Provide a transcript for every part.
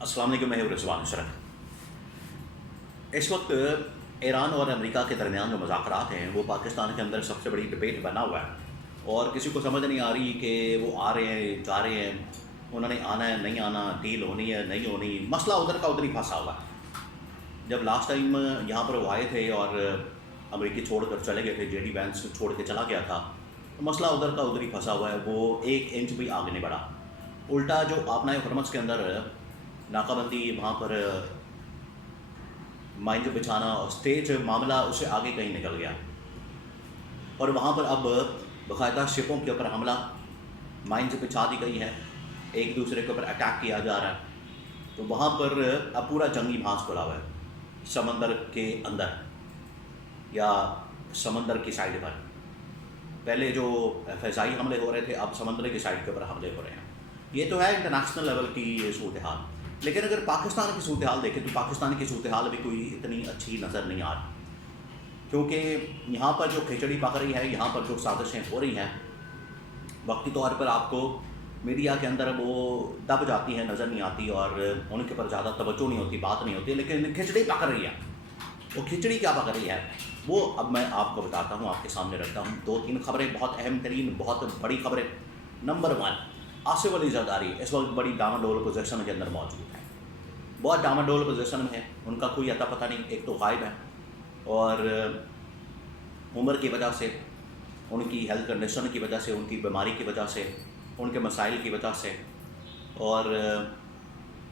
अस्सलाम वालेकुम, मैं हूं रिजवान अशरफ। इस वक्त ईरान और अमेरिका के दरमियान जो मुज़ाकरात हैं वो पाकिस्तान के अंदर सबसे बड़ी डिबेट बना हुआ है और किसी को समझ नहीं आ रही कि वो आ रहे हैं जा रहे हैं, उन्होंने आना है नहीं आना, डील होनी है नहीं होनी, मसला उधर का उधर ही फंसा हुआ है। जब लास्ट टाइम यहाँ पर वो आए थे और अमेरिकी छोड़ कर चले गए थे, जेडी वैंस छोड़ के चला गया था, तो मसला उधर का उधर ही फंसा हुआ है, वो 1 इंच भी आगे नहीं बढ़ा। उल्टा जो आपना हरमस के अंदर नाकाबंदी, वहाँ पर माइंस बिछाना और स्टेज मामला उससे आगे कहीं निकल गया और वहाँ पर अब बाकायदा शिपों के ऊपर हमला, माइंस बिछा दी गई है, एक दूसरे के ऊपर अटैक किया जा रहा है। तो वहाँ पर अब पूरा जंगी भांस खुला हुआ है समंदर के अंदर या समंदर की साइड पर। पहले जो फ़िज़ाई हमले हो रहे थे, अब समंदर की साइड के ऊपर हमले हो रहे हैं। ये तो है इंटरनेशनल लेवल की सूरत हाल, लेकिन अगर पाकिस्तान की सूरत हाल देखें तो पाकिस्तान की सूरत हाल भी कोई इतनी अच्छी नज़र नहीं आ रही, क्योंकि यहाँ पर जो खिचड़ी पक रही है, यहाँ पर जो साजिशें हो रही हैं, वक्ती तौर पर आपको मीडिया के अंदर वो दब जाती हैं, नज़र नहीं आती और उनके ऊपर ज़्यादा तवज्जो नहीं होती, बात नहीं होती, लेकिन खिचड़ी पक रही है। वो खिचड़ी क्या पक रही है वो अब मैं आपको बताता हूँ, आपके सामने रखता हूँ 2-3 खबरें, बहुत अहम तरीन, बहुत बड़ी खबरें। नंबर 1, आसिफ अली जरदारी इस वक्त बड़ी डामाडोल पोजीशन के अंदर मौजूद है, बहुत डामाडोल पोजीशन में है, उनका कोई अता पता नहीं। एक तो गायब है और उम्र की वजह से, उनकी हेल्थ कंडीशन की वजह से, उनकी बीमारी की वजह से, उनके मसाइल की वजह से और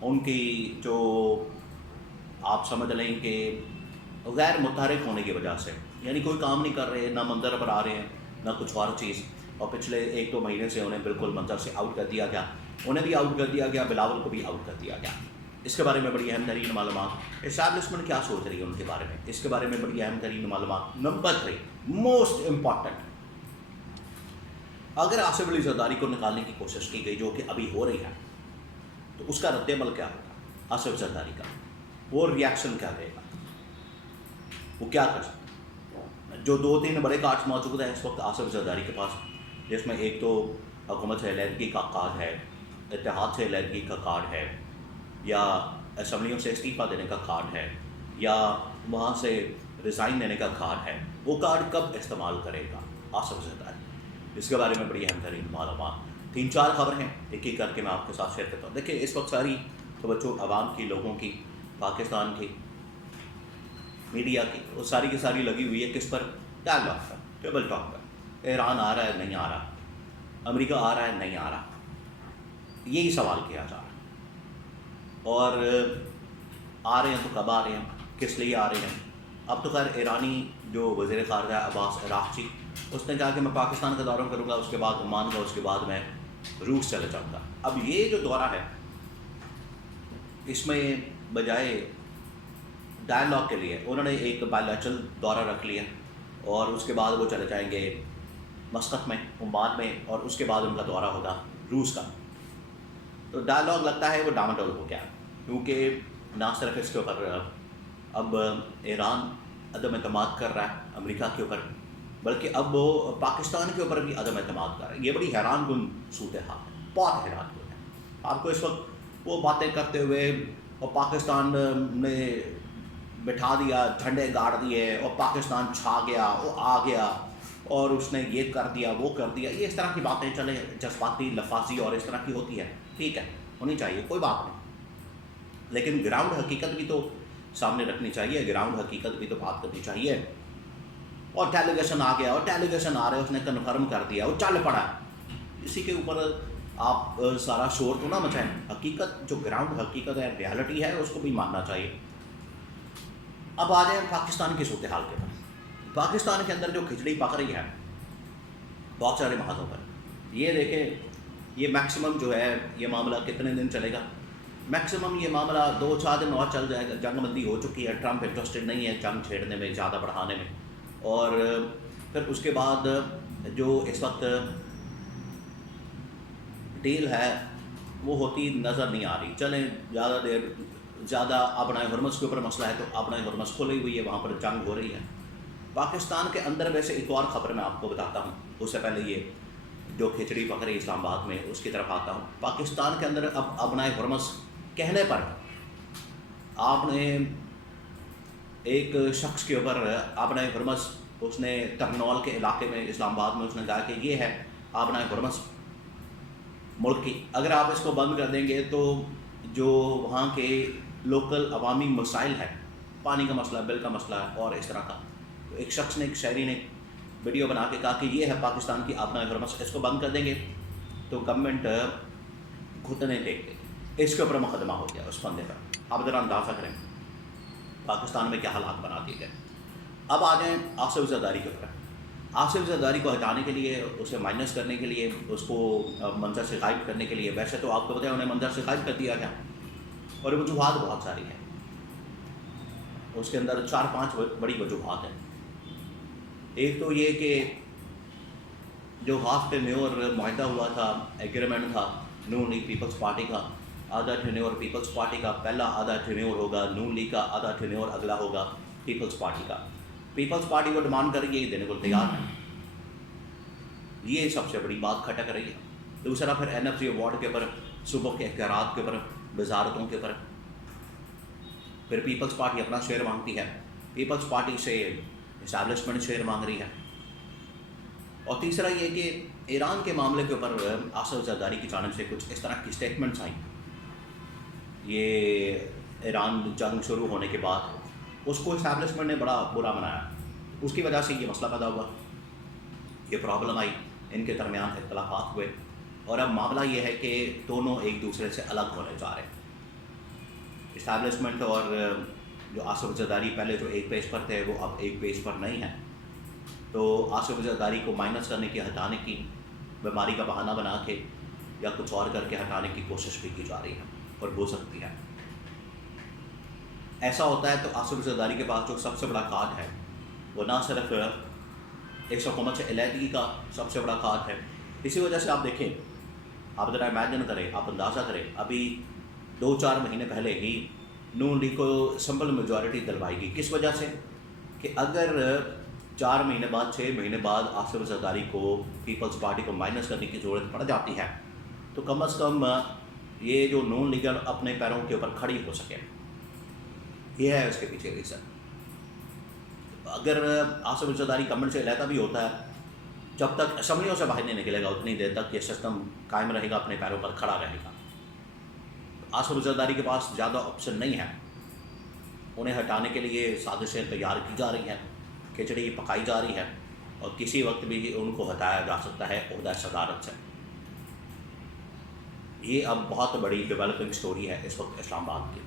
उनकी जो आप समझ लें कि गैर मुतहरिक होने की वजह से, यानी कोई काम नहीं कर रहे, ना मंजर पर आ रहे हैं, ना कुछ और चीज़। और पिछले 1-2 महीने से उन्हें बिल्कुल मंजर से आउट कर दिया गया, उन्हें भी आउट कर दिया गया, बिलावल को भी आउट कर दिया गया। इसके बारे में बड़ी अहम तरीन मालूमात, इस्टेब्लिशमेंट क्या सोच रही है उनके बारे में, इसके बारे में बड़ी अहम तरीन मालूमात। नंबर 3, मोस्ट इम्पॉर्टेंट, अगर आसिफ अली जरदारी को निकालने की कोशिश की गई, जो कि अभी हो रही है, तो उसका रद्द-ए-अमल क्या होगा आसिफ जरदारी का, वो रिएक्शन क्या देगा, वो क्या कर सकता है। जो 2-3 बड़े कार्ड्स मौजूद हैं इस वक्त आसिफ जरदारी के पास, जिसमें एक तो हुकूमत से अलहदगी का कार्ड है, इत्तेहाद से अलहदगी का कार्ड है, या असम्बलियों से इस्तीफ़ा देने का कार्ड है, या वहाँ से रिज़ाइन देने का कार्ड है। वो कार्ड कब इस्तेमाल करेगा आसिफ जरदारी, इसके बारे में बड़ी अहम तरीन मालूमात। 3-4 खबरें हैं, एक एक करके मैं आपके साथ शेयर करता हूँ। देखिए, इस वक्त सारी तवज्जो आवाम की, लोगों की, पाकिस्तान की मीडिया की, वो सारी की सारी लगी हुई है किस पर, डायलॉग पर, टेबल टॉक पर। ईरान आ रहा है नहीं आ रहा, अमेरिका आ रहा है नहीं आ रहा, यही सवाल किया जा रहा है। और आ रहे हैं तो कब आ रहे हैं, किस लिए आ रहे हैं। अब तो खैर ईरानी जो वज़ीर ख़ारजा अब्बास अराग़ची, उसने कहा कि मैं पाकिस्तान का दौरा करूँगा, उसके बाद ओमान का, उसके बाद मैं रूस चले जाऊँगा। अब ये जो दौरा है, इसमें बजाय डायलॉग के लिए उन्होंने एक बायलैटरल दौरा रख लिया और उसके बाद वो चले जाएंगे मस्कत में, ओमान में, और उसके बाद उनका दौरा होगा रूस का। तो डायलॉग लगता है वो डामाडोल हो गया, क्योंकि ना सिर्फ इसके ऊपर अब ईरान अदम एतमाद कर रहा है अमेरिका के ऊपर, बल्कि अब वो पाकिस्तान के ऊपर भी अदम एतमाद कर रहा है। ये बड़ी हैरान कुन सूरत हाल है, बहुत हैरान कुन है। आपको इस वक्त वो बातें करते हुए और पाकिस्तान ने बिठा दिया, झंडे गाड़ दिए और पाकिस्तान छा गया, वो आ गया और उसने ये कर दिया, वो कर दिया, ये इस तरह की बातें चले, जज्बाती लफाजी और इस तरह की होती है, ठीक है, होनी चाहिए, कोई बात नहीं, लेकिन ग्राउंड हकीकत भी तो सामने रखनी चाहिए, ग्राउंड हकीकत भी तो बात करनी चाहिए। और डेलीगेशन आ गया और डेलीगेशन आ रहे, उसने कन्फर्म कर दिया, वो चल पड़ा, इसी के ऊपर आप सारा शोर तो ना मचाएं। हकीकत जो ग्राउंड हकीकत है, रियलिटी है, उसको भी मानना चाहिए। अब आ जाए पाकिस्तान की सूरत हाल के पर। पाकिस्तान के अंदर जो खिचड़ी पक रही है बहुत सारे महाजों पर, ये देखें, ये मैक्सिमम जो है ये मामला कितने दिन चलेगा, मैक्सिमम ये मामला 2-4 दिन और चल जाएगा। जंगबंदी हो चुकी है, ट्रंप इंटरेस्टेड नहीं है जंग छेड़ने में, ज़्यादा बढ़ाने में, और फिर उसके बाद जो इस वक्त डील है वो होती नज़र नहीं आ रही। चलें, ज़्यादा अपना हरमस के ऊपर मसला है तो अपना हरमस खुली हुई है, वहाँ पर जंग हो रही है। पाकिस्तान के अंदर वैसे एक और ख़बर मैं आपको बताता हूँ, उससे पहले ये जो खिचड़ी पक रही इस्लामाबाद में, उसकी तरफ आता हूँ। पाकिस्तान के अंदर अब अपना हरमस کہنے پر آپ نے ایک شخص کے اوپر آپ نے ہرمس، اس نے ترنول کے علاقے میں اسلام آباد میں اس نے کہا کہ یہ ہے آپ نے ہرمس ملک کی، اگر آپ اس کو بند کر دیں گے تو جو وہاں کے لوکل عوامی مسائل ہے، پانی کا مسئلہ، بل کا مسئلہ اور اس طرح کا، تو ایک شخص نے، ایک شہری نے ویڈیو بنا کے کہا کہ یہ ہے پاکستان کی آبنائے حرمت، اس کو بند کر دیں گے تو گورنمنٹ گھٹنے ٹیک دے گی۔ اس کے اوپر مقدمہ ہو گیا اس بندے پر۔ آپ ذرا اندازہ کریں پاکستان میں کیا حالات بنا دیے گئے۔ اب آ جائیں آصف زرداری کے اوپر۔ آصف زرداری کو ہٹانے کے لیے، اسے مائنس کرنے کے لیے، اس کو منظر سے غائب کرنے کے لیے، ویسے تو آپ کو پتہ ہے انہیں منظر سے غائب کر دیا گیا اور وجوہات بہت ساری ہیں، اس کے اندر 4-5 بڑی وجوہات ہیں۔ ایک تو یہ کہ جو ہاف ٹینیور معاہدہ ہوا تھا، ایگریمنٹ تھا نون لیگ پیپلز پارٹی کا، آدھا ٹینیور پیپلز پارٹی کا، پہلا آدھا ٹینیور ہوگا نون لیگ کا، آدھا ٹینیور اگلا ہوگا پیپلز پارٹی کا۔ پیپلز پارٹی کو ڈیمانڈ کر رہی ہے، دینے کو تیار ہے، یہ سب سے بڑی بات کھٹک رہی ہے۔ دوسرا پھر این ایف سی ایوارڈ کے اوپر، صوبوں کے اختیارات کے اوپر، وزارتوں کے اوپر، پھر پیپلز پارٹی اپنا شیئر مانگتی ہے، پیپلز پارٹی سے اسٹیبلشمنٹ شیئر مانگ رہی ہے۔ اور تیسرا یہ کہ ایران کے معاملے کے اوپر آصف زرداری کی جانب سے کچھ اس طرح کی اسٹیٹمنٹس آئیں، یہ ایران جنگ شروع ہونے کے بعد اس کو اسٹیبلشمنٹ نے بڑا برا منایا، اس کی وجہ سے یہ مسئلہ پیدا ہوا، یہ پرابلم آئی، ان کے درمیان اختلافات ہوئے، اور اب معاملہ یہ ہے کہ دونوں ایک دوسرے سے الگ ہونے جا رہے ہیں۔ اسٹیبلشمنٹ اور جو آصف زرداری پہلے جو ایک پیج پر تھے وہ اب ایک پیج پر نہیں ہیں، تو آصف زرداری کو مائنس کرنے کی، ہٹانے کی، بیماری کا بہانہ بنا کے یا کچھ اور کر کے ہٹانے کی کوشش بھی کی جا رہی ہے اور ہو سکتی ہے۔ ایسا ہوتا ہے تو آصف زرداری کے پاس جو سب سے بڑا کارڈ ہے وہ نہ صرف اس حکومت سے علیحدگی کا سب سے بڑا کارڈ ہے، اسی وجہ سے آپ دیکھیں، آپ ذرا امیجن کریں، آپ اندازہ کریں، ابھی 2-4 مہینے پہلے ہی نون لیگ کو سمپل میجورٹی دلوائی گئی، کس وجہ سے کہ اگر 4 مہینے بعد، 6 مہینے بعد آصف زرداری کو پیپلز پارٹی کو مائنس کرنے کی ضرورت پڑ جاتی ہے تو کم از کم یہ جو نون لیگر اپنے پیروں کے اوپر کھڑی ہو سکے، یہ ہے اس کے پیچھے ریزن۔ اگر آصف زرداری گورنمنٹ سے علیحدہ بھی ہوتا ہے، جب تک اسمبلیوں سے باہر نہیں نکلے گا اتنی دیر تک یہ سسٹم قائم رہے گا، اپنے پیروں پر کھڑا رہے گا۔ آصف زرداری کے پاس زیادہ آپشن نہیں ہے، انہیں ہٹانے کے لیے سازشیں تیار کی جا رہی ہیں، کھچڑی پکائی جا رہی ہے، اور کسی وقت بھی ان کو ہٹایا جا سکتا ہے عہدہ صدارت سے۔ یہ اب بہت بڑی ڈیولپنگ سٹوری ہے اس وقت اسلام آباد کی۔